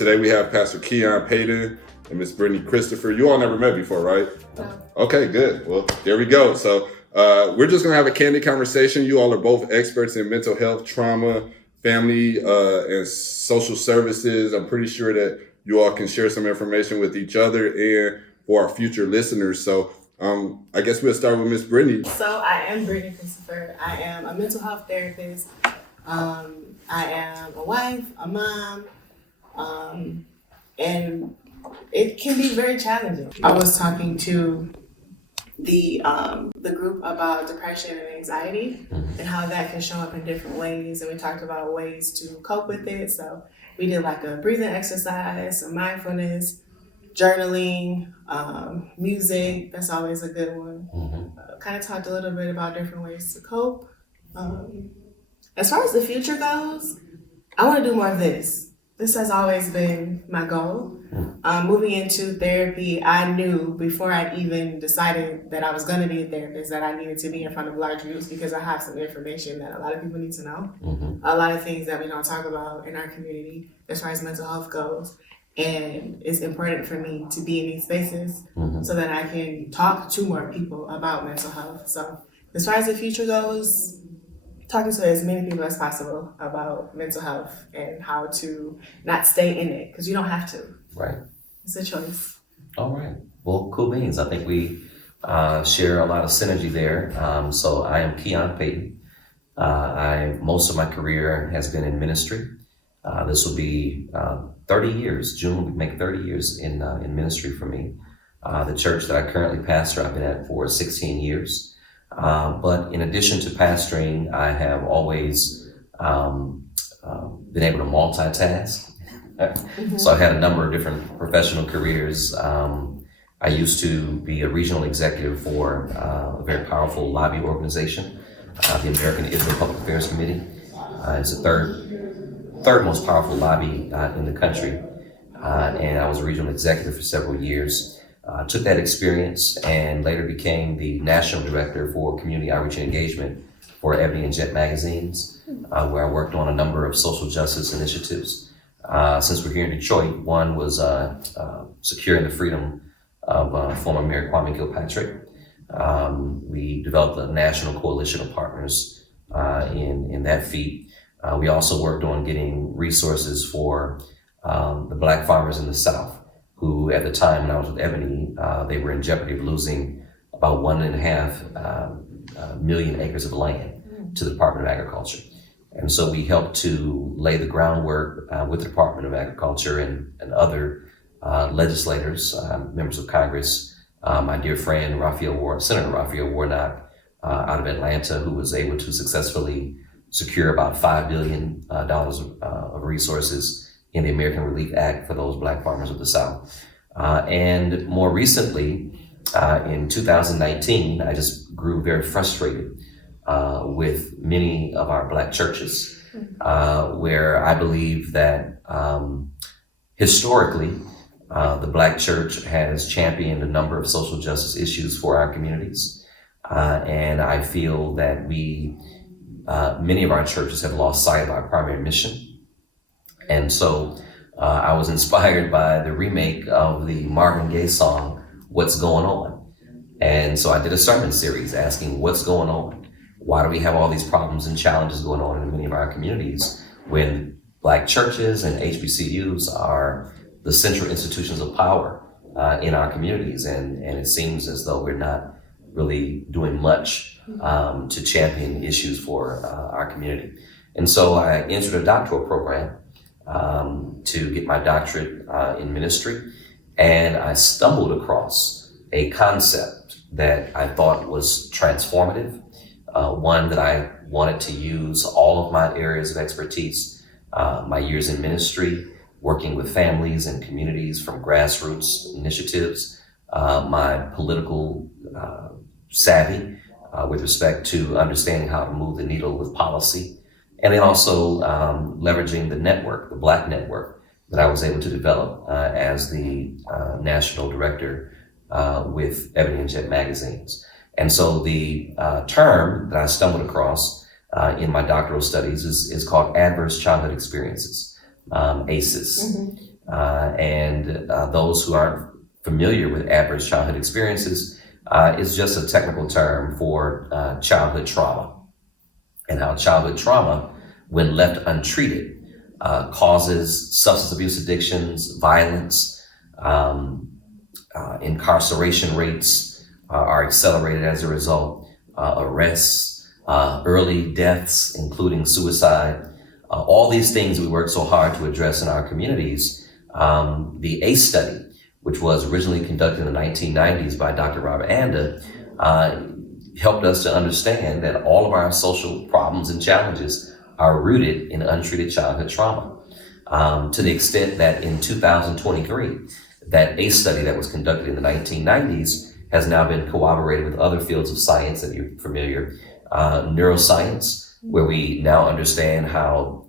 Today we have Pastor Keyon Payton and Miss Brittany Christopher. You all never met before, right? No. Okay, good. Well, there we go. So we're just going to have a candid conversation. You all are both experts in mental health, trauma, family, and social services. I'm pretty sure that you all can share some information with each other and for our future listeners. So I guess we'll start with Miss Brittany. So I am Brittany Christopher. I am a mental health therapist. I am a wife, a mom, and it can be very challenging. I was talking to the group about depression and anxiety and how that can show up in different ways, and we talked about ways to cope with it. So we did like a breathing exercise, some mindfulness, journaling, music. That's always a good one. Kind of talked a little bit about different ways to cope. As far as the future goes, I want to do more of this. This has always been my goal. Moving into therapy, I knew before I even decided that I was going to be a therapist that I needed to be in front of large groups because I have some information that a lot of people need to know. A lot of things that we don't talk about in our community as far as mental health goes. And it's important for me to be in these spaces so that I can talk to more people about mental health. So as far as the future goes, talking to as many people as possible about mental health and how to not stay in it, because you don't have to. Right. It's a choice. All right. Well, cool beans. I think we share a lot of synergy there. So I am Keyon Payton. Most of my career has been in ministry. This will be 30 years. June will make 30 years in ministry for me. The church that I currently pastor, I've been at for 16 years. But in addition to pastoring, I have always been able to multitask. So I've had a number of different professional careers. I used to be a regional executive for a very powerful lobby organization, the American Israel Public Affairs Committee. It's the third most powerful lobby in the country. And I was a regional executive for several years. Took that experience and later became the national director for community outreach and engagement for Ebony and Jet magazines, where I worked on a number of social justice initiatives. Since we're here in Detroit, one was securing the freedom of former Mayor Kwame Kilpatrick. We developed a national coalition of partners in that feat. We also worked on getting resources for the Black farmers in the South, who at the time when I was with Ebony, they were in jeopardy of losing about 1.5 million acres of land to the Department of Agriculture. And so we helped to lay the groundwork with the Department of Agriculture and other legislators, members of Congress, my dear friend Senator Raphael Warnock out of Atlanta, who was able to successfully secure about $5 billion of resources in the American Relief Act for those Black farmers of the South. And more recently, in 2019, I just grew very frustrated with many of our Black churches, where I believe that historically, the Black church has championed a number of social justice issues for our communities. And I feel that many of our churches have lost sight of our primary mission. And so I was inspired by the remake of the Marvin Gaye song, What's Going On? And so I did a sermon series asking what's going on? Why do we have all these problems and challenges going on in many of our communities when Black churches and HBCUs are the central institutions of power in our communities? And it seems as though we're not really doing much to champion issues for our community. And so I entered a doctoral program to get my doctorate in ministry, and I stumbled across a concept that I thought was transformative, one that I wanted to use all of my areas of expertise, my years in ministry, working with families and communities from grassroots initiatives, my political savvy with respect to understanding how to move the needle with policy, and then also leveraging the network, the Black network, that I was able to develop as the national director with Ebony and Jet magazines. And so the term that I stumbled across in my doctoral studies is called Adverse Childhood Experiences, ACEs. And those who aren't familiar with adverse childhood experiences, is just a technical term for childhood trauma, and how childhood trauma, when left untreated, causes substance abuse addictions, violence, incarceration rates are accelerated as a result, arrests, early deaths, including suicide. All these things we work so hard to address in our communities. The ACE study, which was originally conducted in the 1990s by Dr. Robert Anda, helped us to understand that all of our social problems and challenges are rooted in untreated childhood trauma. To the extent that in 2023, that ACE study that was conducted in the 1990s has now been corroborated with other fields of science that you're familiar. Neuroscience, where we now understand how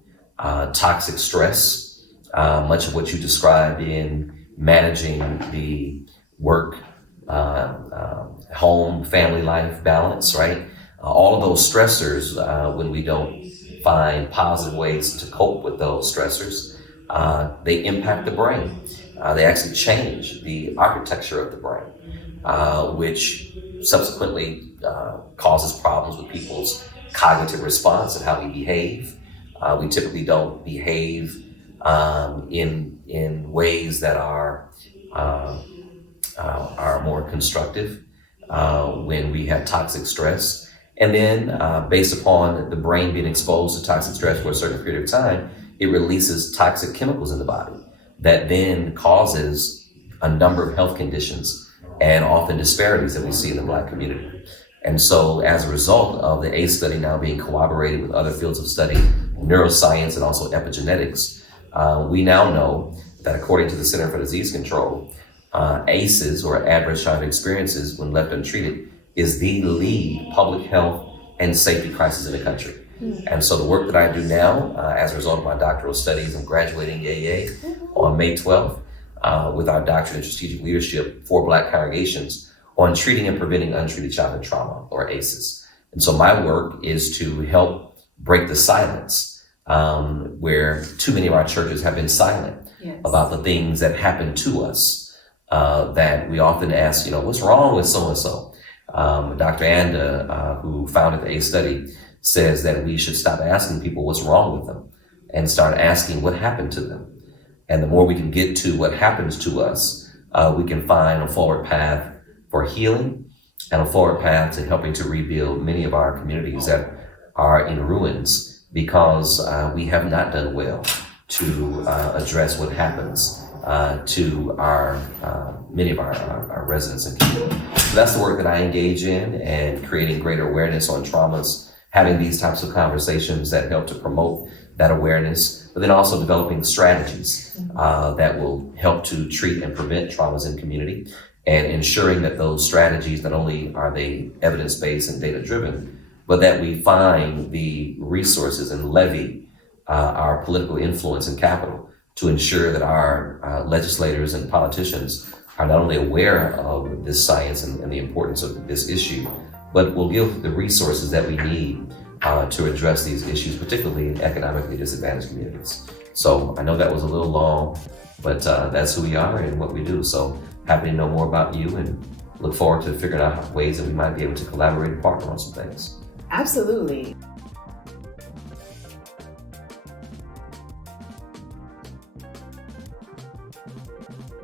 toxic stress, much of what you described in managing the work, home, family life balance, right? All of those stressors, when we don't find positive ways to cope with those stressors, they impact the brain. They actually change the architecture of the brain, which subsequently causes problems with people's cognitive response and how we behave. We typically don't behave in ways that are more constructive when we have toxic stress. And then based upon the brain being exposed to toxic stress for a certain period of time, it releases toxic chemicals in the body that then causes a number of health conditions and often disparities that we see in the Black community. And so as a result of the ACE study now being corroborated with other fields of study, neuroscience and also epigenetics, we now know that according to the Center for Disease Control, ACEs, or adverse childhood experiences, when left untreated, is the lead public health and safety crisis in the country. And so the work that I do now, as a result of my doctoral studies, I'm graduating yay on May 12th with our doctorate in strategic leadership for Black congregations on treating and preventing untreated childhood trauma, or ACEs. And so my work is to help break the silence where too many of our churches have been silent about the things that happen to us, that we often ask, what's wrong with so-and-so? Dr. Anda, who founded the ACE study, says that we should stop asking people what's wrong with them and start asking what happened to them. And the more we can get to what happens to us, we can find a forward path for healing and a forward path to helping to rebuild many of our communities that are in ruins because we have not done well to address what happens to our many of our residents and community. So that's the work that I engage in, and creating greater awareness on traumas, having these types of conversations that help to promote that awareness, but then also developing strategies that will help to treat and prevent traumas in community, and ensuring that those strategies, not only are they evidence-based and data-driven, but that we find the resources and levy our political influence and capital to ensure that our legislators and politicians are not only aware of this science and the importance of this issue, but will give the resources that we need to address these issues, particularly in economically disadvantaged communities. So I know that was a little long, but that's who we are and what we do. So happy to know more about you and look forward to figuring out ways that we might be able to collaborate and partner on some things. Absolutely.